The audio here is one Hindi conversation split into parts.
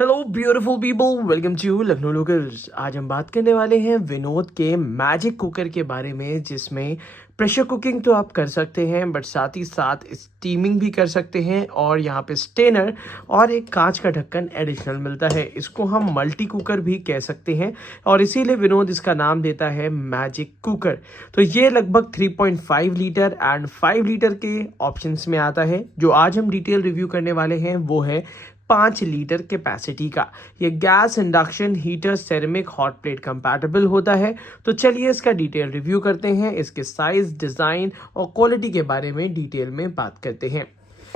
Hello beautiful people, welcome to Lucknow locals. आज हम बात करने वाले हैं विनोद के मैजिक कुकर के बारे में, जिसमें प्रेशर कुकिंग तो आप कर सकते हैं बट साथ ही साथ स्टीमिंग भी कर सकते हैं। और यहाँ पे स्टेनर और एक कांच का ढक्कन एडिशनल मिलता है। इसको हम मल्टी कुकर भी कह सकते हैं और इसीलिए विनोद इसका नाम देता है मैजिक कुकर। तो ये लगभग 3.5 लीटर एंड 5 लीटर के ऑप्शंस में आता है। जो आज हम डिटेल रिव्यू करने वाले हैं वो है 5 लीटर कैपेसिटी का। ये gas induction heater ceramic hot plate compatible होता है। तो चलिए इसका डिटेल रिव्यू करते हैं, इसके साइज, डिज़ाइन और क्वालिटी के बारे में डिटेल में बात करते हैं।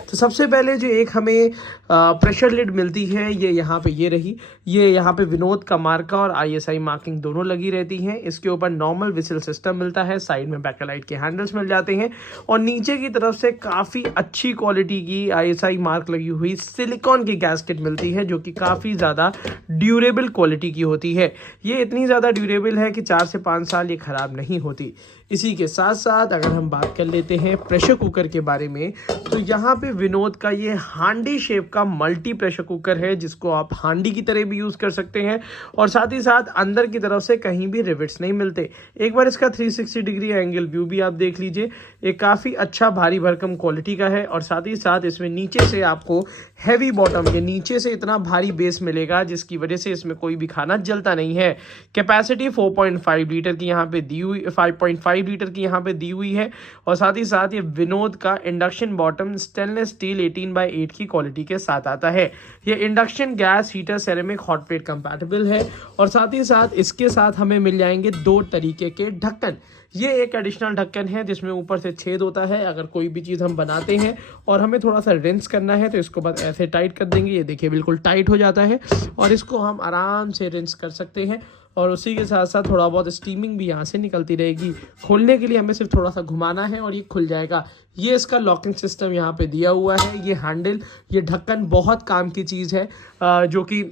तो सबसे पहले जो एक हमें प्रेशर लिड मिलती है, ये यहाँ पे ये रही। ये यहाँ पे विनोद का मार्का और आईएसआई मार्किंग दोनों लगी रहती हैं। इसके ऊपर नॉर्मल विसल सिस्टम मिलता है, साइड में बैकलाइट के हैंडल्स मिल जाते हैं और नीचे की तरफ से काफ़ी अच्छी क्वालिटी की आईएसआई मार्क लगी हुई सिलिकॉन की गैस्केट मिलती है, जो कि काफ़ी ज़्यादा ड्यूरेबल क्वालिटी की होती है। ये इतनी ज़्यादा ड्यूरेबल है कि 4 से 5 साल ये ख़राब नहीं होती। इसी के साथ साथ अगर हम बात कर लेते हैं प्रेशर कुकर के बारे में, तो यहाँ पे विनोद का ये हांडी शेप का मल्टी प्रेशर कुकर है, जिसको आप हांडी की तरह भी यूज़ कर सकते हैं। और साथ ही साथ अंदर की तरफ से कहीं भी रिविट्स नहीं मिलते। एक बार इसका 360 डिग्री एंगल व्यू भी आप देख लीजिए। ये काफ़ी अच्छा भारी भरकम क्वालिटी का है और साथ ही साथ इसमें नीचे से आपको हैवी बॉटम के नीचे से इतना भारी बेस मिलेगा, जिसकी वजह से इसमें कोई भी खाना जलता नहीं है। कैपेसिटी 4.5 लीटर की यहाँ पे दी हुई, 5.5 लीटर की यहाँ पे दी हुई है। और साथ ही साथ ये विनोद का इंडक्शन बॉटम स्टेनलेस स्टील 18/8 की क्वालिटी के साथ आता है। ये induction gas heater ceramic hot plate compatible है और साथ ही साथ इसके साथ हमें मिल जाएंगे 2 तरीके के ढक्कन। ये एक एडिशनल ढक्कन है जिसमें ऊपर से छेद होता है। अगर कोई भी चीज़ हम बनाते हैं और हमें थोड़ा सा रिंस करना है तो इसको बस ऐसे टाइट कर देंगे। ये देखिए बिल्कुल टाइट हो जाता है और इसको हम आराम से रिंस कर सकते हैं। और उसी के साथ साथ थोड़ा बहुत स्टीमिंग भी यहाँ से निकलती रहेगी। खोलने के लिए हमें सिर्फ थोड़ा सा घुमाना है और ये खुल जाएगा। ये इसका लॉकिंग सिस्टम यहाँ पे दिया हुआ है। ये हैंडल, ये ढक्कन बहुत काम की चीज़ है, जो कि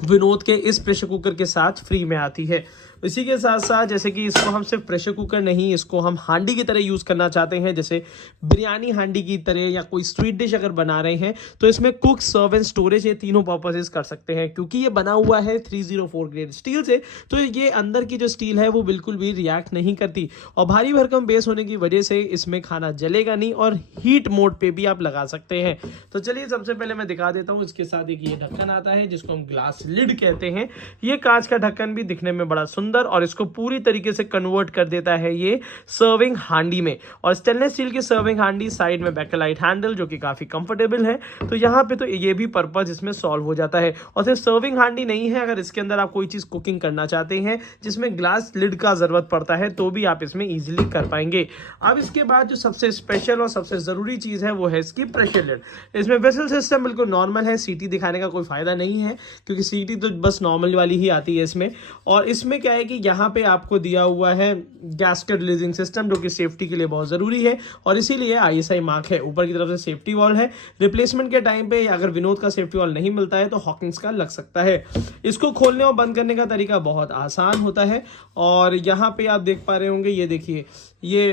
विनोद के इस प्रेशर कुकर के साथ फ्री में आती है। इसी के साथ साथ जैसे कि इसको हम सिर्फ प्रेशर कुकर नहीं, इसको हम हांडी की तरह यूज़ करना चाहते हैं, जैसे बिरयानी हांडी की तरह या कोई स्वीट डिश अगर बना रहे हैं, तो इसमें कुक, सर्व एंड स्टोरेज ये तीनों पर्पसेस कर सकते हैं। क्योंकि ये बना हुआ है 304 ग्रेड स्टील से, तो ये अंदर की जो स्टील है वो बिल्कुल भी रिएक्ट नहीं करती और भारी भरकम बेस होने की वजह से इसमें खाना जलेगा नहीं और हीट मोड पे भी आप लगा सकते हैं। तो चलिए सबसे पहले मैं दिखा देता हूँ। इसके साथ एक ये ढक्कन आता है जिसको हम ग्लास लिड कहते हैं। ये कांच का ढक्कन भी दिखने में बड़ा सुंदर और इसको पूरी तरीके से कन्वर्ट कर देता है ये सर्विंग हांडी में। और स्टेनलेस स्टील की सर्विंग हांडी, साइड में बैकलाइट हैंडल जो कि काफी कंफर्टेबल है। तो यहाँ पे तो ये भी पर्पस इसमें सॉल्व हो जाता है। और सिर्फ सर्विंग हांडी नहीं है, अगर इसके अंदर आप कोई चीज कुकिंग करना चाहते हैं जिसमें ग्लास लिड का जरूरत पड़ता है तो भी आप इसमें इजीली कर पाएंगे। अब इसके बाद जो सबसे स्पेशल और सबसे जरूरी चीज है वो है इसकी प्रेशर लिड। इसमें वेसल सिस्टम बिल्कुल नॉर्मल है, सीटी दिखाने का कोई फायदा नहीं है क्योंकि सीटी तो बस नॉर्मल वाली ही आती है इसमें। और इसमें क्या है कि यहाँ पे आपको दिया हुआ है गैस्केट रिलीजिंग सिस्टम, जो कि सेफ्टी के लिए बहुत जरूरी है और इसीलिए आईएसआई मार्क है। ऊपर की तरफ से सेफ्टी वॉल है। रिप्लेसमेंट के टाइम पे अगर विनोद का सेफ्टी वॉल नहीं मिलता है तो हॉकिंस का लग सकता है। इसको खोलने और बंद करने का तरीका बहुत आसान होता है। और यहाँ पे आप देख पा रहे होंगे, ये देखिए, ये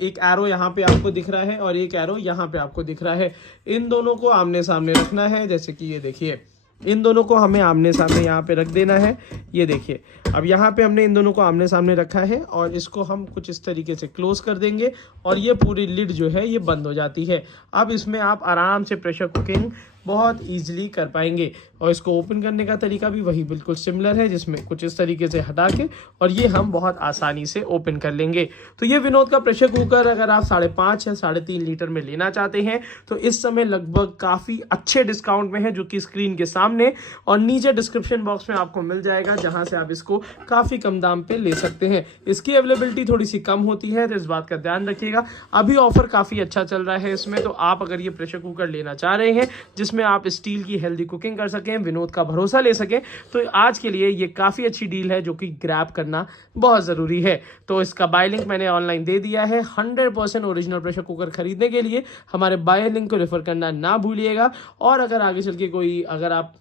एक एरो यहाँ पे आपको दिख रहा है और एक एरो यहाँ पे आपको दिख रहा है। इन दोनों को आमने सामने रखना है। जैसे कि ये देखिए, इन दोनों को हमें आमने सामने यहाँ पे रख देना है। ये देखिए, अब यहाँ पे हमने इन दोनों को आमने सामने रखा है और इसको हम कुछ इस तरीके से क्लोज कर देंगे और ये पूरी लिड जो है ये बंद हो जाती है। अब इसमें आप आराम से प्रेशर कुकिंग बहुत इजीली कर पाएंगे। और इसको ओपन करने का तरीका भी वही बिल्कुल सिमिलर है, जिसमें कुछ इस तरीके से हटा के और ये हम बहुत आसानी से ओपन कर लेंगे। तो ये विनोद का प्रेशर कुकर अगर आप 5.5 या 3.5 लीटर में लेना चाहते हैं तो इस समय लगभग काफ़ी अच्छे डिस्काउंट में है, जो कि स्क्रीन के सामने और नीचे डिस्क्रिप्शन बॉक्स में आपको मिल जाएगा, जहां से आप इसको काफ़ी कम दाम पे ले सकते हैं। इसकी अवेलेबिलिटी थोड़ी सी कम होती है तो इस बात का ध्यान रखिएगा। अभी ऑफर काफ़ी अच्छा चल रहा है इसमें, तो आप अगर ये प्रेशर कुकर लेना चाह रहे हैं जिसमें आप स्टील की हेल्दी कुकिंग कर सकें, विनोद का भरोसा ले सकें, तो आज के लिए ये काफ़ी अच्छी डील है जो कि ग्रैब करना बहुत ज़रूरी है। तो इसका बाय लिंक मैंने ऑनलाइन दे दिया है। 100% ओरिजिनल प्रेशर कुकर खरीदने के लिए हमारे बाय लिंक को रेफर करना ना भूलिएगा। और अगर आगे चल के कोई, अगर आप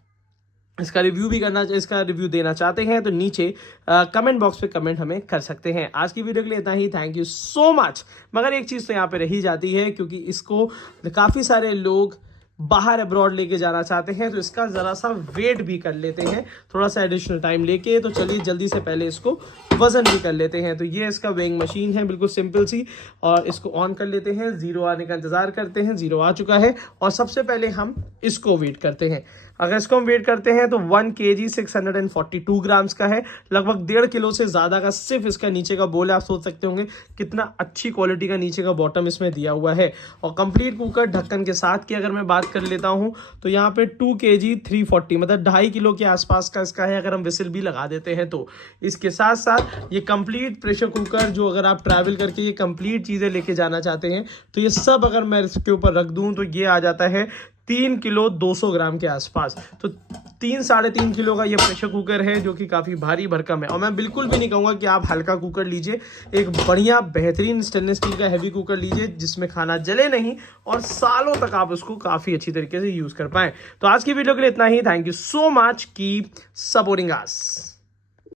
इसका रिव्यू देना चाहते हैं तो नीचे कमेंट बॉक्स पे कमेंट हमें कर सकते हैं। आज की वीडियो के लिए इतना ही। Thank you so much. मगर एक चीज़ तो यहाँ पे रही जाती है, क्योंकि इसको काफ़ी सारे लोग बाहर अब्रॉड लेके जाना चाहते हैं तो इसका ज़रा सा वेट भी कर लेते हैं, थोड़ा सा एडिशनल टाइम लेके। तो चलिए जल्दी से पहले इसको वज़न भी कर लेते हैं। तो ये इसका वेइंग मशीन है, बिल्कुल सिंपल सी, और इसको ऑन कर लेते हैं। 0 आने का इंतज़ार करते हैं। 0 आ चुका है और सबसे पहले हम इसको वेट करते हैं। अगर इसको हम वेट करते हैं तो 1 kg 642 ग्राम्स का है, लगभग 1.5 किलो से ज़्यादा का सिर्फ इसका नीचे का बोल है। आप सोच सकते होंगे कितना अच्छी क्वालिटी का नीचे का बॉटम इसमें दिया हुआ है। और कंप्लीट कुकर ढक्कन के साथ की अगर मैं बात कर लेता हूं तो यहाँ पे 2 kg 340 मतलब 2.5 किलो के आसपास का इसका है, अगर हम विसिल भी लगा देते हैं तो। इसके साथ साथ ये कंप्लीट प्रेशर कुकर, जो अगर आप ट्रैवल करके ये कंप्लीट चीज़ें लेके जाना चाहते हैं तो ये सब अगर मैं इसके ऊपर रख दूं तो ये आ जाता है 3 किलो 200 ग्राम के आसपास। तो 3-3.5 किलो का ये प्रेशर कुकर है, जो कि काफ़ी भारी भरकम है। और मैं बिल्कुल भी नहीं कहूँगा कि आप हल्का कुकर लीजिए, एक बढ़िया बेहतरीन स्टेनलेस स्टील का हैवी कुकर लीजिए जिसमें खाना जले नहीं और सालों तक आप उसको काफ़ी अच्छी तरीके से यूज़ कर पाएँ। तो आज की वीडियो के लिए इतना ही। Thank you so much, keep supporting us.